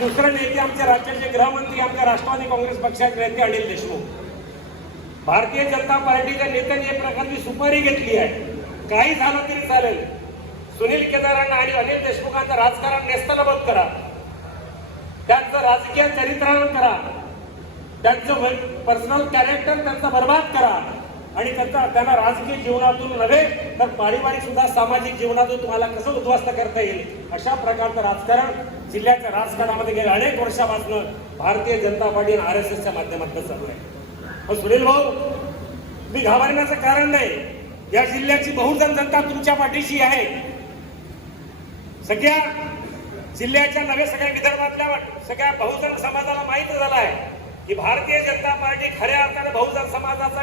दुसरे नेते आमच्या राज्याचे गृहमंत्री आमच्या राष्ट्रवादी काँग्रेस पक्षाचे नेते अनिल देशमुख. भारतीय जनता पार्टीच्या नेत्यांनी एक प्रकारची सुपारी घेतली आहे. काही झालं तरी चालेल. सुनील केदारांना आणि अनिल देशमुखांचं राजकारण नेस्तनाबद्ध करा. त्यांचं राजकीय चरित्रानं करा. त्यांचं पर्सनल कॅरेक्टर त्यांचा बर्बाद करा. आणि त्यांचा त्यांना राजकीय जीवनातून नव्हे तर पारिवारिक सुद्धा सामाजिक जीवनातून तुम्हाला कसं उद्ध्वस्त करता येईल? अशा प्रकारचं राजकारण जिल्ह्याच्या राजकारणामध्ये गेल्या अनेक वर्षापासून भारतीय जनता पार्टी आणि आर एस एसच्या माध्यमातून चालू आहे. पण सुनील भाऊ मी घाबरण्याचं कारण नाही. या जिल्ह्याची बहुजन जनता तुमच्या पाठीशी आहे. सगळ्या जिल्ह्याच्या नव्हे सगळ्या विदर्भातल्या सगळ्या बहुजन समाजाला माहीत झालं आहे की भारतीय जनता पार्टी खऱ्या अर्थाने बहुजन समाजाचा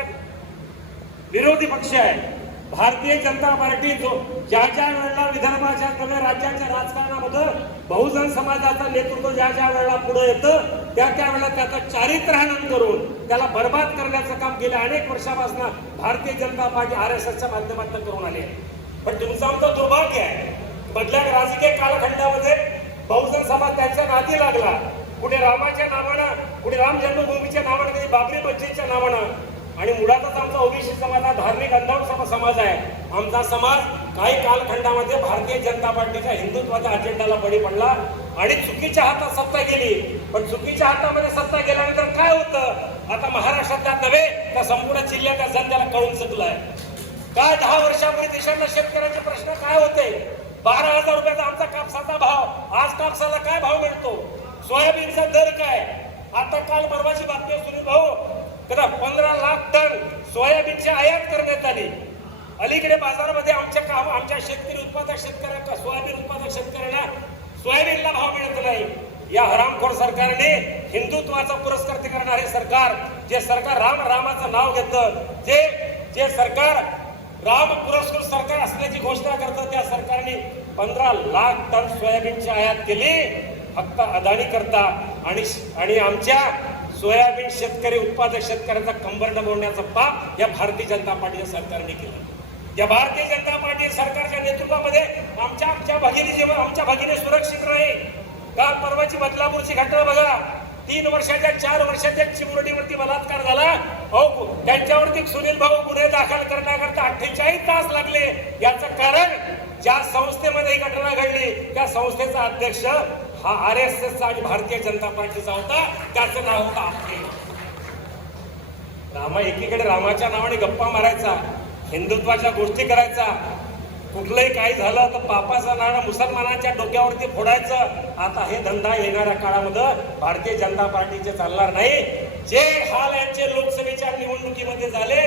विरोधी पक्ष आहे. भारतीय जनता पार्टी जो ज्या ज्या वेळेला विदर्भाच्या सगळ्या राज्याच्या राजकारणामध्ये बहुजन समाजाचं नेतृत्व ज्या ज्या वेळेला पुढे येतं त्या त्या वेळेला त्याचं चारित्रहनन करून त्याला बर्बाद करण्याचं काम गेल्या अनेक वर्षापासून Bharatiya Janata party R S एसच्या माध्यमातून करून आली आहे. पण तुमचं आमचं दुर्भाग्य आहे. मधल्या राजकीय कालखंडामध्ये बहुजन समाज त्यांच्या नादी लागला. कुठे रामाच्या नावानं कुठे राम जन्मभूमीच्या नावानं कधी बाबरी मस्जिदच्या नावानं आणि मुळातच आमचा ओबीसी समाज हा धार्मिक अंधाव समाज आहे. आमचा समाज काही कालखंडामध्ये भारतीय जनता पार्टीच्या हिंदुत्वाच्या अजेंडाला बळी पडला आणि चुकीच्या हातात सत्ता गेली. पण चुकीच्या हातामध्ये सत्ता गेल्यानंतर काय होतं? आता महाराष्ट्रातल्या नव्हे तर संपूर्ण जिल्ह्याच्या जनतेला कळून चुकलाय. काय दहा वर्षापूर्वी देशातल्या शेतकऱ्यांचे प्रश्न काय होते? बारा हजार रुपयाचा आमचा कापसाचा भाव. आज कापसाला काय भाव मिळतो? सोयाबीनचा दर काय? आता काल परवाची बातमी सुनील भाऊ. कदा पंधरा लाख टन सोयाबीनची आयात करण्यात आली. अलीकडे बाजारामध्ये आमच्या काम आमच्या शेतकरी उत्पादक शेतकऱ्यांना सोयाबीन उत्पादक शेतकऱ्यांना सोयाबीनला भाव मिळत नाही. या हरामखोर सरकारने हिंदुत्वाचा पुरस्कार करणारे सरकार जे सरकार राम रामाचं नाव घेतं जे जे सरकार राम पुरस्कृत सरकार असल्याची घोषणा करतं त्या सरकारने पंधरा लाख टन सोयाबीनची आयात केली. फक्त अदानी करता आणि आणि आमच्या सोयाबीन शेतकरी उत्पादक शेतकऱ्यांचा कंबर डबवण्याचं पाप या भारतीय जनता पार्टीच्या सरकारने केलं. या भारतीय जनता पार्टी सरकारच्या नेतृत्वामध्ये आमच्या आमच्या भगिनी जेव्हा आमच्या भगिनी सुरक्षित राहील. काल परवाची बदलापूरची घटना बघा. तीन वर्षाच्या चार वर्षाच्या चिमुरडीवरती बलात्कार झाला. हो त्यांच्यावरती सुनील भाऊ गुन्हे दाखल करण्याकरता अठ्ठेचाळीस तास लागले. याचं कारण ज्या संस्थेमध्ये ही घटना घडली त्या संस्थेचा अध्यक्ष हा आर एस एस आणि भारतीय जनता पार्टीचा होता त्याचं नाव होतं आपटे रामा एकीकडे रामाच्या नावाने गप्पा मारायचा हिंदुत्वाच्या गोष्टी करायचा कुठलंही काही झालं तर पापाचं नाणं मुसलमानांच्या डोक्यावरती फोडायचं. आता हे धंदा येणाऱ्या काळामध्ये भारतीय जनता पार्टीचे चालणार नाही. जे हाल यांचे लोकसभेच्या निवडणुकीमध्ये झाले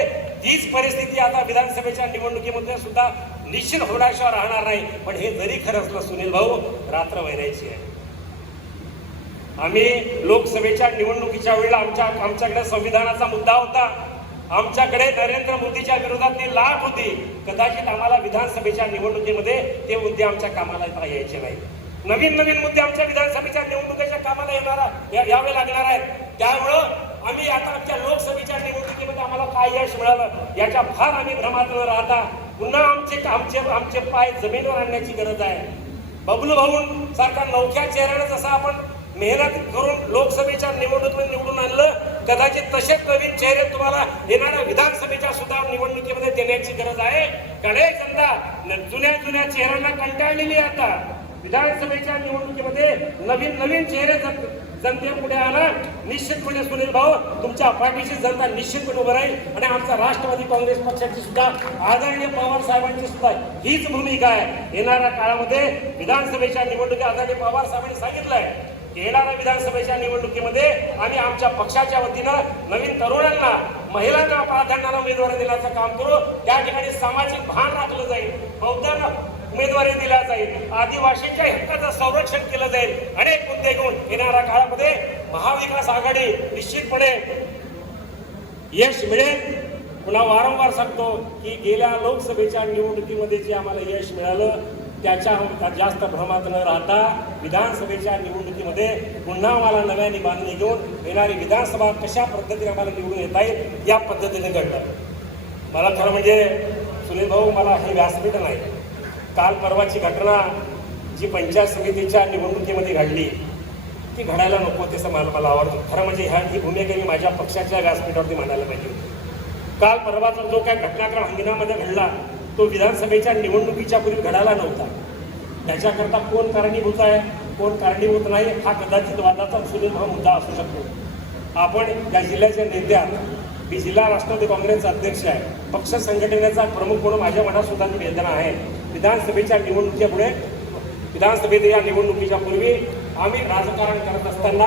तीच परिस्थिती आता विधानसभेच्या निवडणुकीमध्ये सुद्धा निश्चित होण्याशिवाय राहणार नाही. पण हे जरी खरं असलं सुनील भाऊ रात्र वैरायची आहे. आम्ही लोकसभेच्या निवडणुकीच्या वेळेला आमच्या आमच्याकडे संविधानाचा मुद्दा होता. आमच्याकडे नरेंद्र मोदीच्या विरोधात ती लाट होती. कदाचित आम्हाला विधानसभेच्या निवडणुकीमध्ये ते मुद्दे आमच्या कामाला यायचे नाही. नवीन नवीन मुद्दे आमच्या विधानसभेच्या निवडणुकीच्या कामाला येणार या- यावे लागणार आहेत. त्यामुळं आम्ही आता आमच्या लोकसभेच्या निवडणुकीमध्ये आम्हाला काय यश मिळालं याच्या फार आम्ही भ्रमात न राहता. पुन्हा आमचे आमचे आमचे पाय जमिनीवर आणण्याची गरज आहे. बबलू भाऊन सारखा नवख्या चेहऱ्याने जसा आपण मेहनत करून लोकसभेच्या निवडणुकीत निवडून आणलं. कदाचित तसे नवीन चेहरे तुम्हाला येणाऱ्या विधानसभेच्या सुद्धा निवडणुकीमध्ये देण्याची गरज आहे. कडे जनता जुन्या जुन्या चेहऱ्यांना कंटाळलेली आहे आता. विधानसभेच्या निवडणुकीमध्ये नवीन नवीन चेहरे जन- जनतेपुढे आला निश्चितपणे सुनील भाऊ तुमच्या पाठीशी जनता निश्चितपणे उभं राहील. आणि आमचा राष्ट्रवादी काँग्रेस पक्षाची सुद्धा आदरणीय पवार साहेबांची सुद्धा हीच भूमिका आहे. येणाऱ्या काळामध्ये विधानसभेच्या निवडणुकीत आदरणीय पवार साहेबांनी सांगितलंय येणाऱ्या विधानसभेच्या निवडणुकीमध्ये आम्ही आमच्या पक्षाच्या वतीनं नवीन तरुणांना महिलांना प्राधान्यानं उमेदवारी देण्याचं काम करू. त्या ठिकाणी सामाजिक भान राखलं जाईल. बौद्धांना उमेदवारी दिल्या जाईल. आदिवासींच्या हक्काचं संरक्षण केलं जाईल. अनेक मुद्दे घेऊन येणाऱ्या काळामध्ये महाविकास आघाडी निश्चितपणे यश मिळेल. पुन्हा वारंवार सांगतो की गेल्या लोकसभेच्या निवडणुकीमध्ये जे आम्हाला यश मिळालं त्याच्या जास्त भ्रमात न राहता विधानसभेच्या निवडणुकीमध्ये पुन्हा आम्हाला नव्याने बांधणी घेऊन येणारी विधानसभा कशा पद्धतीने आम्हाला निवडून येता येईल या पद्धतीने घडलं मला खरं म्हणजे सुनील भाऊ मला हे व्यासपीठ नाही. काल परवाची घटना जी पंचायत समितीच्या निवडणुकीमध्ये घडली ती घडायला नको होती असं मला मला आवडतं. खरं म्हणजे ह्या ही भूमिका मी माझ्या पक्षाच्या व्यासपीठावरती मांडायला पाहिजे होती. काल परवाचा जो काय घटनाक्रम हंगिनामध्ये घडला तो विधानसभेच्या निवडणुकीच्या पूर्वी घडायला नव्हता. त्याच्याकरता कोण कारणीभूत आहे? कोण कारणीभूत नाही हा कदाचित वादाचा सुदीर्घ मुद्दा असू शकतो. आपण या जिल्ह्याच्या नेते मी जिल्हा राष्ट्रवादी काँग्रेसचा अध्यक्ष आहे. पक्ष संघटनेचा प्रमुख म्हणून माझ्या मनात सुद्धा वेदना आहे. विधानसभेच्या निवडणुकीपुढे विधानसभेत या निवडणुकीच्या पूर्वी आम्ही राजकारण करत असताना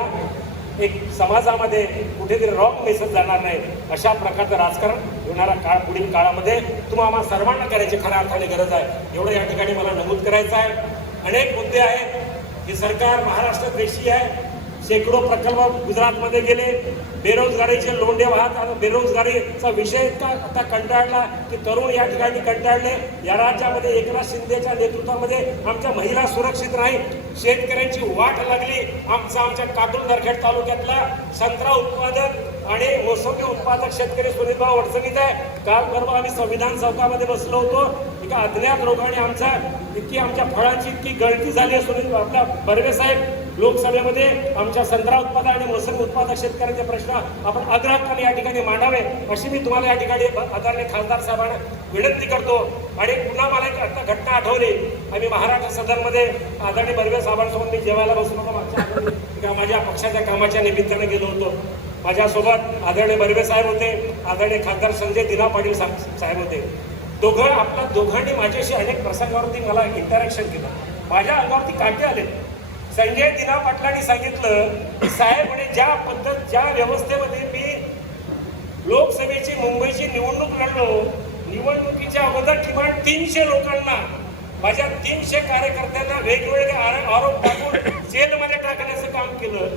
एक समाजामध्ये कुठेतरी रॉंग मेसेज जाणार नाही अशा प्रकारचं राजकारण येणारा काळ पुढील काळामध्ये तुम्हा सर्वांना करायची खऱ्या अर्थाने गरज आहे. एवढं या ठिकाणी मला नमूद करायचं आहे. अनेक मुद्दे आहेत. हे सरकार महाराष्ट्रात देशी आहे. शेकडो प्रकल्प गुजरातमध्ये गेले. बेरोजगारीचे लोंढे वाहत आणि बेरोजगारीचा विषय इतका आता कंटाळला की तरुण या ठिकाणी कंटाळले. या राज्यामध्ये एकनाथ शिंदेच्या नेतृत्वामध्ये आमच्या महिला सुरक्षित नाही शेतकऱ्यांची वाट लागली. आमचा आमच्या काटून नरखेड तालुक्यातला संत्रा उत्पादक आणि मोसंबी उत्पादक शेतकरी सुनीलभाऊ अडचणीत आहे. काल परवा आम्ही संविधान चौकामध्ये बसलो होतो. एका अज्ञात रोगाने आमचा इतकी आमच्या फळांची इतकी गळती झाली आहे सुनील आपल्या बर्वे साहेब लोकसभेमध्ये आमच्या संत्रा उत्पादक आणि मोसंबी उत्पादक शेतकऱ्यांचे प्रश्न आपण अग्रहक्काने या ठिकाणी मांडावे अशी मी तुम्हाला या ठिकाणी आदरणीय खासदार साहेबांना विनंती करतो. आणि पुन्हा मला एक आता घटना आठवली. आम्ही महाराष्ट्र सदनमध्ये आदरणीय बर्वे साहेबांसोबत मी जेवायला बसलो होतो. मागच्या माझ्या पक्षाच्या कामाच्या निमित्तानं गेलो होतो. माझ्यासोबत आदरणीय बर्वे साहेब होते. आदरणीय खासदार संजय दिना पाटील साहेब होते. दोघं आपल्या दोघांनी माझ्याशी अनेक प्रसंगावरती मला इंटरॅक्शन केलं. माझ्या अंगावरती काटे आले. संजय दिना पाटलांनी सांगितलं की साहेब म्हणे ज्या पद्धत ज्या व्यवस्थेमध्ये मी लोकसभेची मुंबईची निवडणूक लढलो निवडणुकीच्या अगोदर किमान तीनशे लोकांना माझ्या तीनशे कार्यकर्त्यांना वेगवेगळे आरोप टाकून जेलमध्ये टाकण्याचं काम केलं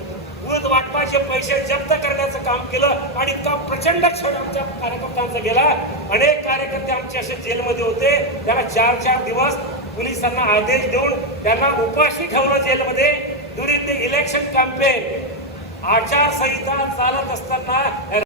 दूध वाटपाचे पैसे जप्त करण्याचं काम केलं आणि इतका प्रचंड क्षण आमच्या कार्यकर्त्यांचा गेला. अनेक कार्यकर्ते आमचे असे जेलमध्ये होते. त्याला चार चार दिवस पोलिसांना आदेश देऊन त्यांना उपाशी ठेवलं जेलमध्ये. ड्युरिंग द इलेक्शन कॅम्पेन आचारसंहिता चालत असताना